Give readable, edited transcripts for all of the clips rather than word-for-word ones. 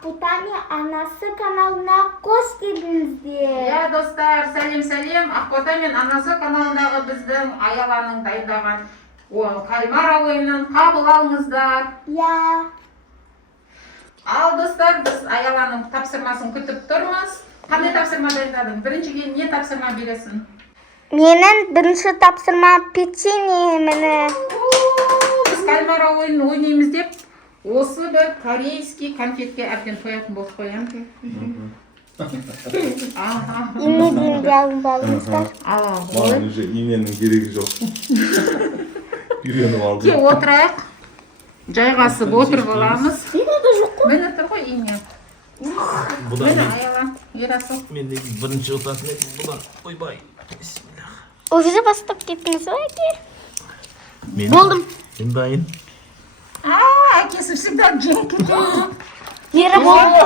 Ақботаның анасы каналына қош келдіңіздер. Я достар, сәлем. Ақбота мен анасы каналындағы біздің Аяланың дайындаған кальмар ойынын қабыл алыңыздар. Я. Ал достар, біз Аяланың тапсырмасын күтіп тұрмыз. Қандай тапсырма дайындадың? Біріншіге не тапсырма бересің? Менің бірінші тапсырма печенье мені. Біз кальмар ойынын ойнаймыз деп, осы бір корейский конфетке әбден қоятын болып қоямын. Инеден жағын бағыңыздар. Маған уже иненің керегі жоқ. Үйреніп алдым. Ке отырайық. Жайғасып отырып аламыз. Инеде жоқ қой. Мені тұр ғой ине. Мені Аяла, Ерасыл. Мен де бірінші отатын едім, бұдан қойбай. Бисмиллах. Өзі бастап кеттіңіз ғой, әке? Болдым. Мен дайын. Әкесі всегда жеңкеде. Ері болды.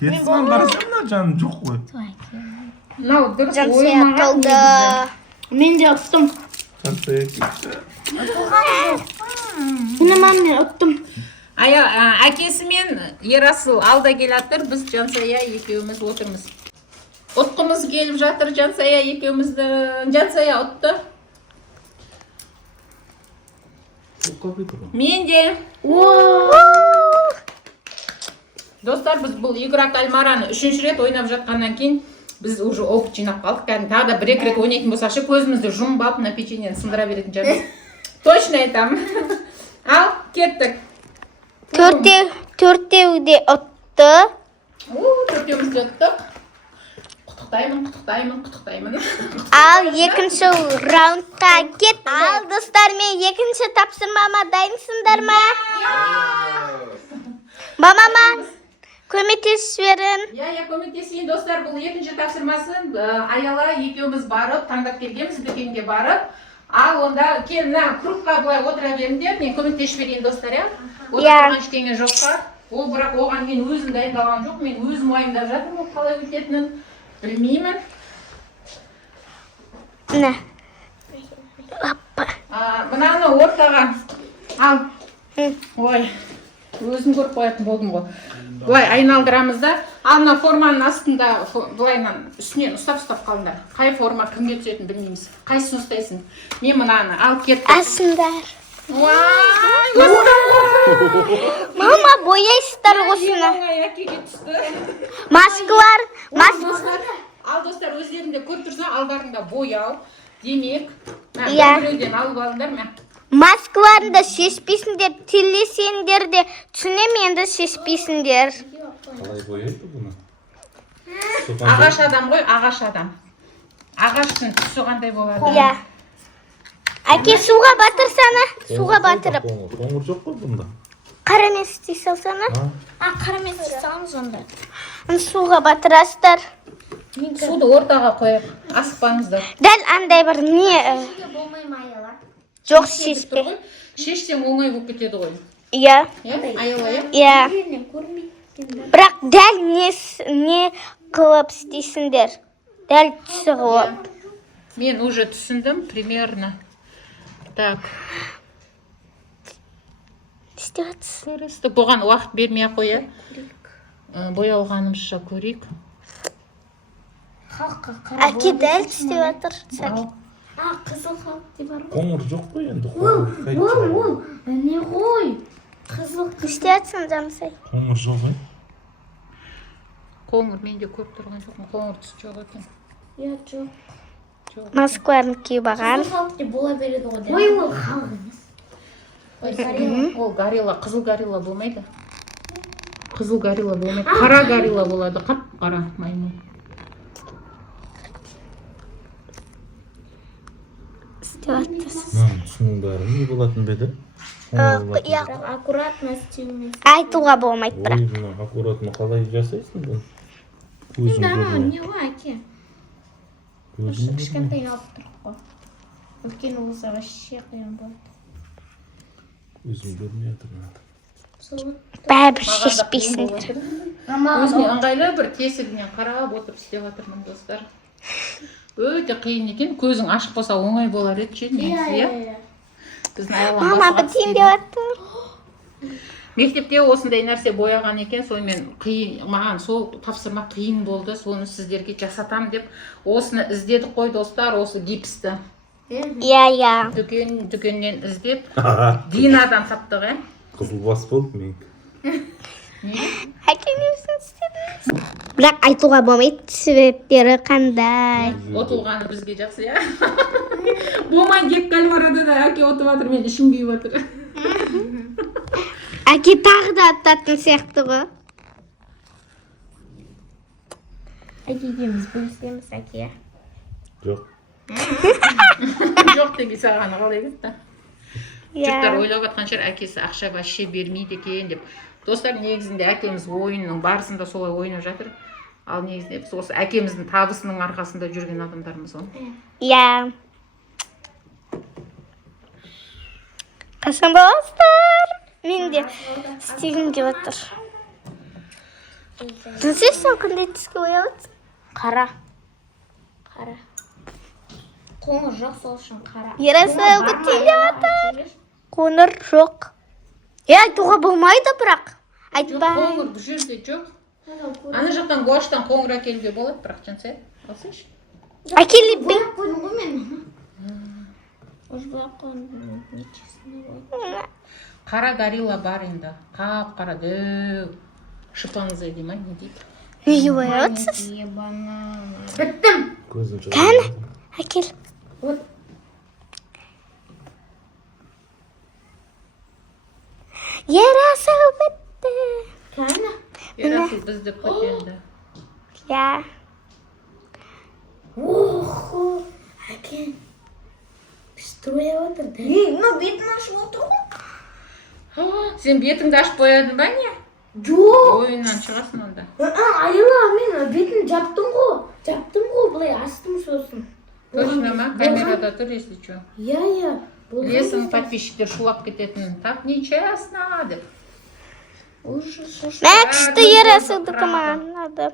Кетсін қарасам да жаным жоқ қой. Мынау дұрыс Жан ойнамаған сияқтылды. негізі. Мен де ұттым. Қандай кетті. Мен ұттым. Әкесі мен Ерасыл алда келатыр, біз Жансая екеуміз отырмыз. Ұтқымыз келіп жатыр, Жансая екеумізді. Жансая ұтты. Мен де. Достар, біз бұл игра кальмараны 3-ші рет ойнап жатқаннан кейін біз уже опыт жинап қалдық. Тағы да 1-2 рет ойнайтын болсақшы, көзімізді жұмып алып, на печеньені сындыра беретін жармыз. Точно айтамын. Ал, кеттік. Төртеуде ұтты. Төртеумізді ұттық. Құттықтаймын. Ал екінші раундқа кеттік. Ал достар, мен екінші тапсырмама дайынсыңдар ма? Мамама көмектесіп берін. Я көмектесейін достар, бұл екінші тапсырмасын Аяла екеуміз барып, таңдап келгенбіз дүкенге барып. Ал онда келіна кругқа былай отыра беріңдер, мен көмектесіп берейін достар, я? Отырған ештеңе жоққа. Ол бірақ оған мен өзім дайындалған жоқ, мен өзім уайымдап жатырмын, қалай өтетінін білмеймін. Міне. Мынаны ортаға ал. Ой, өзім көріп қоятын болдым ғой. Былай айналдырамыз да. Ал мына форманың астында былайнан үстінен ұстап қалыңдар. Қай форма кімге түсетінін білмейміз. Қайсысын ұстайсың? Мен мынаны алып кеттім. Асындар. Вай! Мама, бояйсыздар осыны. Әкеге түсті. Маскалар. Ал достар, өздерінде көріп тұрсың, алдарында бояу. Демек, біреуден алып алыңдар ма? Маскаларында шешпейсіңдер, телесеңдер де түсінем, енді шешпейсіңдер. Қалай бояйды бұны? Ағаш адам ғой, ағаш адам. Ағаштың түсі қандай болады? Иә. Әке, суға батырсана. Суға батырып. Қоңыр жоқ қой бұнда. Қарамес істей салсана. Қарамес салыңыз онда. Суға батырасыздар. Суды ортаға қойып, асықпаңыздар. Дәл андай бір не? Жоқ, шешпе. Шешсең оңай болып кетеді ғой. Иә. Аяла, Иә. Бірақ дәл не қылып істейсіңдер? Дәл түсі қылып. Мен уже түсіндім, примерно. Так. Істеп жатсыз. Бұған уақыт бермей қоя. Боялғанымызша көрейік. Әке дәл істеп жатыр. Қызыл халық деп бар ғой. Қоңыр жоқ қой енді. Не ғой? Қызыл Істеп жатсың, Жансай. Қоңыр жоқ, е? Қоңыр, мен де көріп тұрған жоқпын. Қоңыр түсі жоқ екен. Я жоқ. Маскаларын киіп алған. Қызыл халық деп бола береді ғой. Ой, ол халық емес. Ол горилла, қызыл горилла болмайды. Қызыл горилла болмайды. Қара горилла болады, қап-қара маймыл. Істеп жатсыз. Түсінің бәрі не болатын беді? Аккуратно істеумен. Айтуға болмайды бірақ. Ой, мына аккуратно қалай жасайсың бұны? Көзің көрмей. Не ғой, әке? Көзің Кішкентай алып тұрып қой. Үлкен болса вообще қиын болады. Көзің көрмей жатыр. Бәрібір шешпейсіңдер. Өзіне ыңғайлы бір тесігінен қарап отырып істеп жатырмын достар. Өте қиын екен. Көзің ашық болса оңай болар еді ше негізі, иә? Біздің Аяланың Мама, бітейін деп жатыр. Мектепте осындай нәрсе бояған екен, сонымен маған сол тапсырма қиын болды, соны сіздерге жасатам деп осыны іздедік қой достар, осы гипсті. Иә. Дүкеннен іздеп, Динадан таптық, ә? Қызыл бас болды мен. Әке не істедіңіз? Бірақ айтуға болмайды, себептері қандай. Отылғаны бізге жақсы, иә? Болмай деп кәл барады да, әке отып жатыр, мен ішім күйіп жатыр. Әке тағы да аттатын сияқты ғой. Әкегеміз бөлісеміз, әке. Жоқ. Жоқ деген саған қалай кетті? Жұрттар ойлап жатқан шығар, әкесі ақша вообще бермейді екен деп. Достар, негізінде әкеміз ойынның барысында солай ойнап жатыр. Ал негізінде біз осы әкеміздің табысының арқасында жүрген адамдармыз ғой. Иә. Қашан боласыздар? Мен де істегім деп отыр. Сен қандай түске бояп отырсың? Қара. Қара. Қоңыр жоқ, сол үшін қара. Ерасыл бітейін деп отыр. Қоңыр жоқ. Айтуға болмайды бірақ. Айтпай. Қоңыр бұл жерде жоқ. Ана жақтан гуаштан қоңыр әкелуге болады, бірақ жансай. Алсайшы. Әкеліп бе? Бояп қойдым ғой мен. Уже бояп қойдым. Нечестно болды. Қара горилла бар енді. Қап-қара дөу. Шипанза дей ма, не дейді? Неге бояп отырсыз? Біттім. Көзін шығарып. Кәні? Әкел. Ерасыл бітті. Кәні? Ерасыл бізді көтенді. Иә. Охо, әке. Бізді бояп отырды. Мына бетін ашып отыр ғой. Сен бетіңді ашып боядың ба не? Жоқ. Ойыннан шығасың онда. Айла, мен бетін жаптым ғой, бұлай астым сосын. Точно ма? Камерада тұр, если что. Иә. Білесің, подписчиктер шулап кететін. Так нечестно деп. Мәкшті ерасылды командады.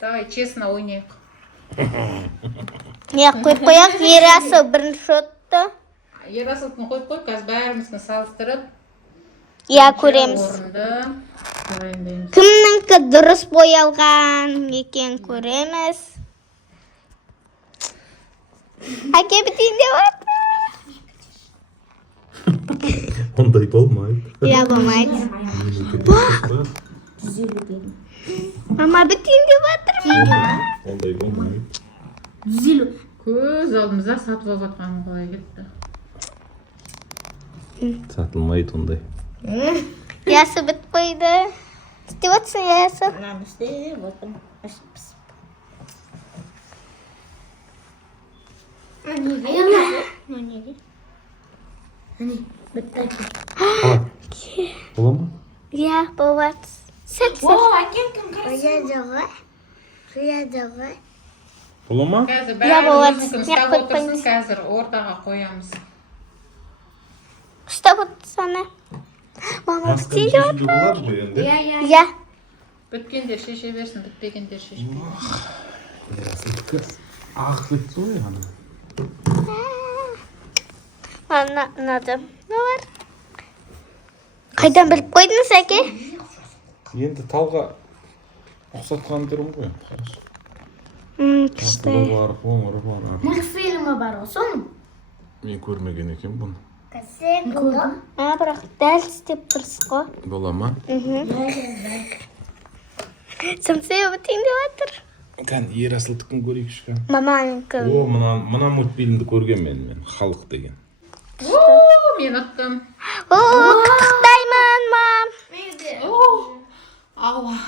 Давай, честно ойнайық. Не қойып қояқ, ерасыл бірінші отты. Ерасылдың қойып қой, қазір бәріміздің салыстырып. Иә, көреміз. Орынды дайындаймыз. Кімніңкі дұрыс боялған екен көреміз. Әке бітейін деп отыр. Ондай болмайды. Иә, болмайды. Мама бітейін деп отыр. Ондай болмайды. Көз алдымызда сатып алып жатқаным қалай кетті. Сатылмайды ондай. Ясы бітіп қойды. Істеп отырсың, Ясы? Мынаны істеп отырмын. Неге? Бітті әке. Бола ма? Иә, болады. Сәт. Әкем кім қарсы? Бола ма? Қазір Иә, болады. бәріміз мүмкін Неғып ұстап отырсын, қоймыз. қазір ортаға қоямыз. Ұстап отырсана. Мама бітейін деп отыр. Болады ғой енді. Иә. Біткендер шеше берсін, бітпегендер шешпейді. Ақ кетті ғой ана. Ұнады. Не бар? Қайдан біліп қойдыңыз, әке? Енді талға ұқсатқан түрім ғой. Күшті. Ақылы бар, қоңыры бар. Мультфильмі бар ғой, соның? Мен көрмеген екен бұны. Бірақ дәл істеп тұрсыз ғой. Бола ма? Сымсый бітейін деп отыр. Кән, ерасылдықын көрейік шыққан. Маманікі. О, мына мультфильмді көрген мен, халық деген. Мен ұттым. Құттықтаймын, мам. Ауа.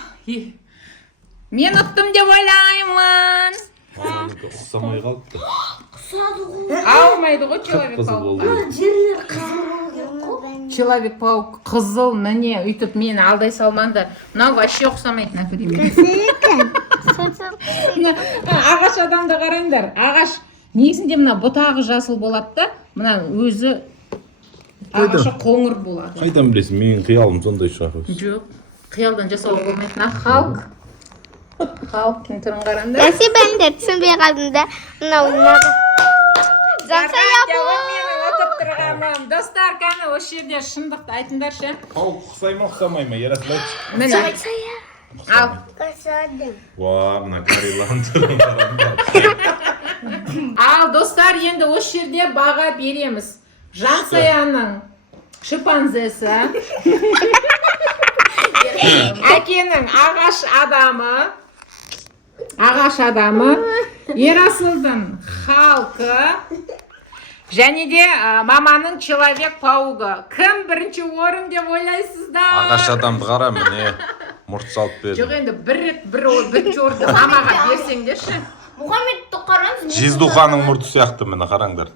Мен ұттым деп ойлаймын. Маманікі ұқсамай қалыпты. Алмайды ғой Қызыл Человек-паук. болды. Жерлер қызыл болу керек қой. Человек-паук қызыл, міне, үйтіп мені алдай салмаңдар. Мынау вообще ұқсамайды, например. Ағаш адамды қараңдар. Ағаш негізінде мына бұтағы жасыл болады да, мына өзі ағашы қоңыр болады. Қайдан білесің, менің қиялым сондай шығар. Жоқ, қиялдан жасауға болмайды. Мына халық. Халықтың түрін қараңдар. Әсе бәліндер түсінбей қалдым да. Мынау ұнады. Жансая бұл. Менің ұтып тұрғаны. Достар, қане осы жерде шындықты айтыңдаршы. Тауық ұқсай ма ұқсамай ма? Ерасыл айтшы. Міне. Ал. Уа, мына горилланы түрін қараңдар. Ал достар, енді осы жерде баға береміз. Жансаяның шимпанзесі, әкенің ағаш адамы, Ерасылдың халқы, және де маманың человек-пауығы. Кім бірінші орын деп ойлайсыздар? Ағаш адамды қара, міне мұрт салып берді. Жоқ, енді бірінші орынды мамаға берсеңдерші. Мұхаммедті қараңыз. Жиздуханың мұрты сияқты, міне қараңдар.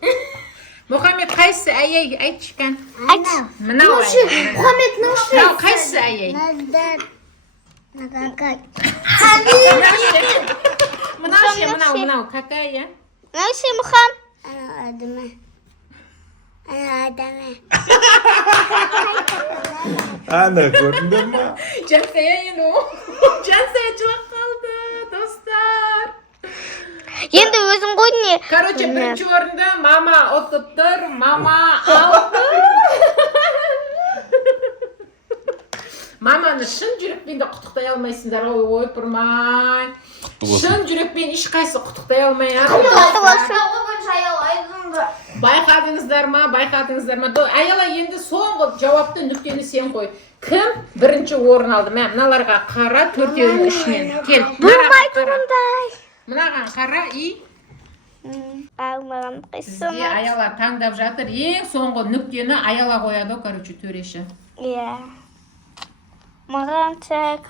Мұхаммед қайсысы әйей? Айтшы кән. Айт. Мынау әйей. Мұхаммеднің Мынау қайсысы әйей? Мынау какая? Наушы Мұхам. Ана, көрдіңдер ма? Жансая енді о. Жансая жылап қалды, достар. Енді өзің ғой не? Короче, бірінші орынды мама ұтып тұр, мама алды. Маманы шын жүрекпен де құттықтай алмайсыңдар, ой тұрмай. Шын жүрекпен ешқайсы құттықтай алмай. Байқадыңыздар ма? Аяла, енді соңғы жауапты нүктені сен қой. Кім бірінші орын алды? Мыналарға қара, төртеуінің ішінен. Кел. Болмайды мұндай. Мынаған қара и Маған қайсы сізге Аяла таңдап жатыр. Ең соңғы нүктені Аяла қояды, короче, төреші. Иә. Маған тек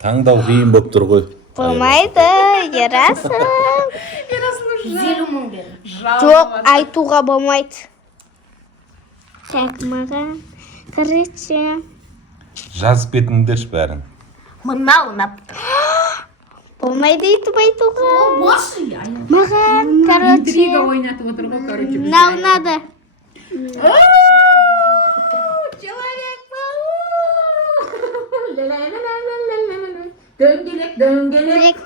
Таңдау қиын болып тұр ғой. болмайды, Ерасыл. Жоқ, айтуға болмайды. Так, маған короче. Жазып кетіңдерші бәрін. Болмайды етіп айтуға. Басы я. Маған, короче. Интрига ойнатып отыр ғой, короче. Мынау ұнады. Дөңгелек.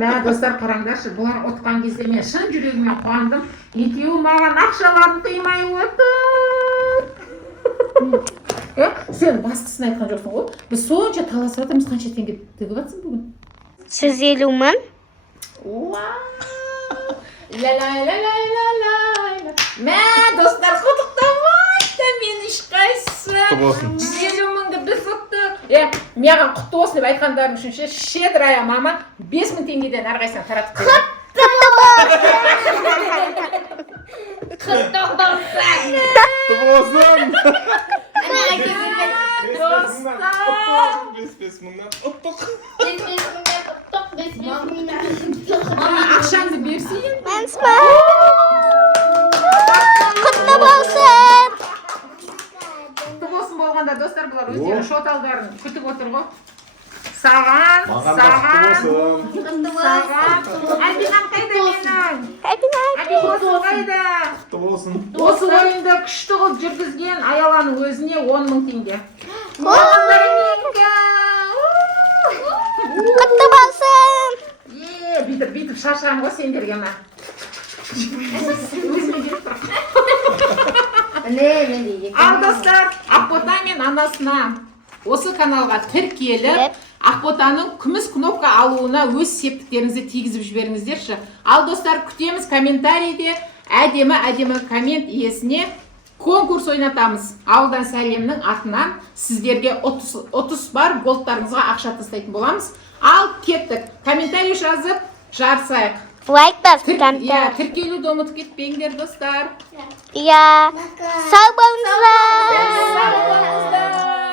Мә, достар, қараңдаршы, бұлар отқан кезде мен шын жүрегіме қуандым. Екеуі маған ақшаларын қимай отыр. Сен бастысын айтқан жоқсың ғой. Біз сонша таласып жатырмыз, қанша теңге тігіп жатсың бүгін? 150 мың. Мә, достар, құттықтамайды мен ешқайсысы. Құтты болсын. 150 мыңды біз ұттық. Маған құтты болсын деп айтқандарың үшін щедрая мама 5000 теңгеден әрқайсына таратып берді. Құтты болсын. Ақшаңды берсейін. Мәнсіма. Құтты болсын. Құтты болсын болғанда достар, бұлар өздері шоталдарын күтіп отыр ғой. Саған. Альбинам қайда менің? Альбин қайда? Құтты болсын. Осы ойынды күшті қылып жүргізген Аяланың өзіне 10 мың теңге. Құтты болсын. Бүйтіп шашырам ғой сендерге ма? Өзіме келіп тұр. Ал достар, Ақбота мен анасына осы каналға тіркеліп, Ақботаның күміс кнопка алуына өз септіктеріңізді тигізіп жіберіңіздерші. Ал достар, күтеміз комментарийде әдемі коммент иесіне конкурс ойнатамыз. Ауылдан сәлемнің атынан сіздерге 30 бар голдтарыңызға ақша тастайтын боламыз. Ал кеттік. Комментарий жазып жарысайық. Лайк басып, Тіркелуді ұмытып кетпеңдер достар. Иә. Сау болыңыздар.